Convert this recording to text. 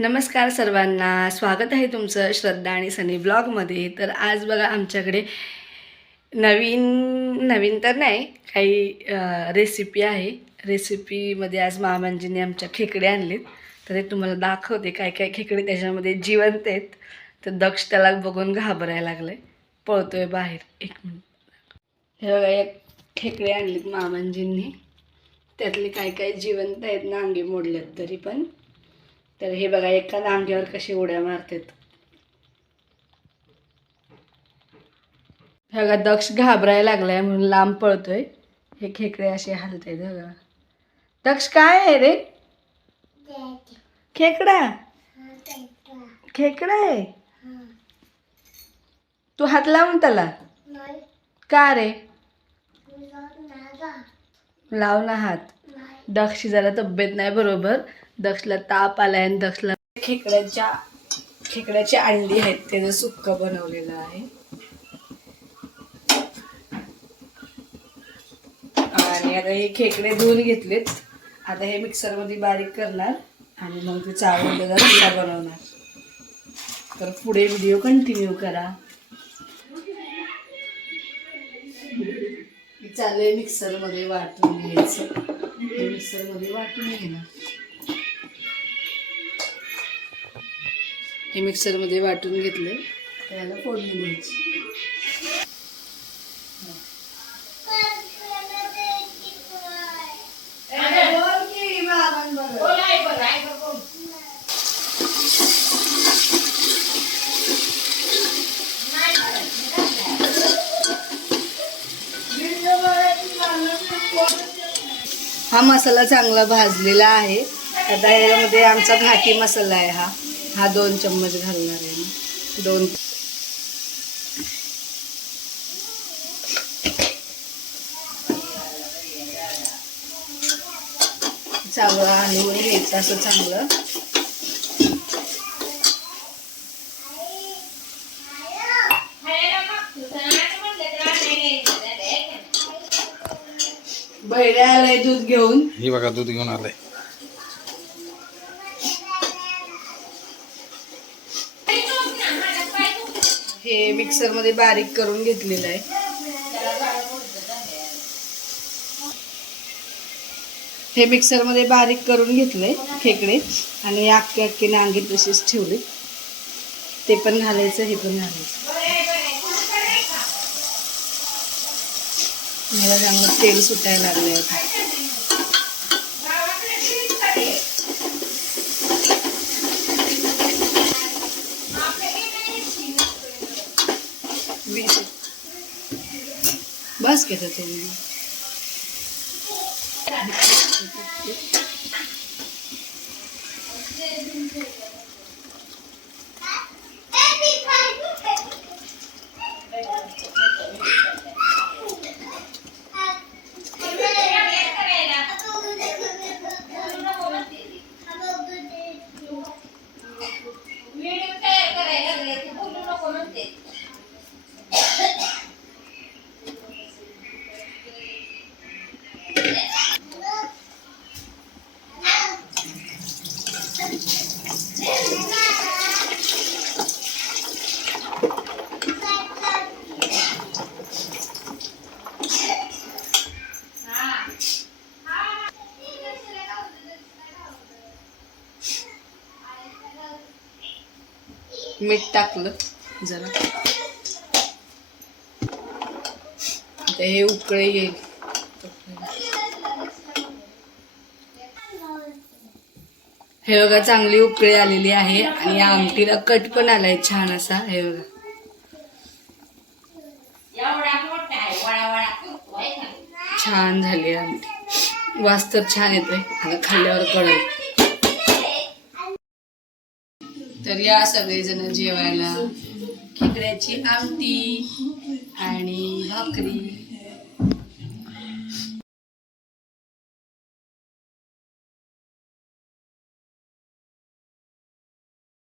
नमस्कार सर्वांना. स्वागत आहे तुमचं श्रद्धा आणि सनी ब्लॉगमध्ये. तर आज बघा आमच्याकडे नवीन नवीन तर नाही काही रेसिपी आहे. रेसिपीमध्ये आज मामांजीने आमच्या खेकडे आणलेत. तर ते तुम्हाला दाखवते काय काय खेकडे त्याच्यामध्ये जिवंत आहेत. तर दक्ष त्याला बघून घाबरायला लागलं आहे पळतोय बाहेर. एक मिनिट. हे बघा एक खेकडे आणलेत मामांजींनी. त्यातले काय काय जिवंत आहेत ना अंगी मोडलेत तरी पण. तर हे बघा एका नांग्यावर कसे उड्या मारतात. बघा दक्ष घाबरायला लागलाय म्हणून लांब पळतोय. हे खेकडे असे हलत बघा. दक्ष काय आहे रे? खेकडा? खेकडा आहे? तू हात लावून त्याला? का रे? लाव ना हात. दक्षी जरा तब्येत नाही बरोबर. दक्षला ताप आलाय आणि दक्षला खेकड्याच्या खेकड्याची अंडी आहेत त्याचं सुक्क बनवलेलं आहे. आणि आता हे खेकडे धुवून घेतलेत. आता हे मिक्सरमध्ये बारीक करणार आणि मग ते चावून त्याचा रस्सा बनवणार. तर पुढे व्हिडिओ कंटिन्यू करा. चालू आहे मिक्सरमध्ये वाटून घ्यायचं. मिक्सरमध्ये वाटून घेणार. हे मिक्सरमध्ये वाटून घेतले. त्याला फोडणी द्यायची. हा मसाला चांगला भाजलेला आहे. आता यामध्ये आमचा घाटी मसाला आहे हा. हा दोन चम्मच घालणार आहे मी. दोन. चांगलं हलवून घ्यायचं असं चांगलं. बैड्या आलाय दूध घेऊन. ही बघा दूध घेऊन आलंय. हे मिक्सरमध्ये बारीक करून घेतलेलं आहे. हे मिक्सरमध्ये बारीक करून घेतलंय खेकडे आणि अख्खे अख्खे नांगे तसेच ठेवले ते पण घालायचं हे पण घालायचं. मला चांगलं तेल सुटायला लागले होते बस घेतो तुम्ही मीठ टाकलं जरा. आता हे उकळे येईल हे बघा चांगली उकळी आलेली आहे आणि या आमटीला कट पण आलाय छान असा. हे बघा. छान झाली आमटी. वास तर छान येतोय. आता खाल्ल्यावर कळेल. तर या सगळेजण जेवायला. खेकड्याची आमटी आणि भाकरी.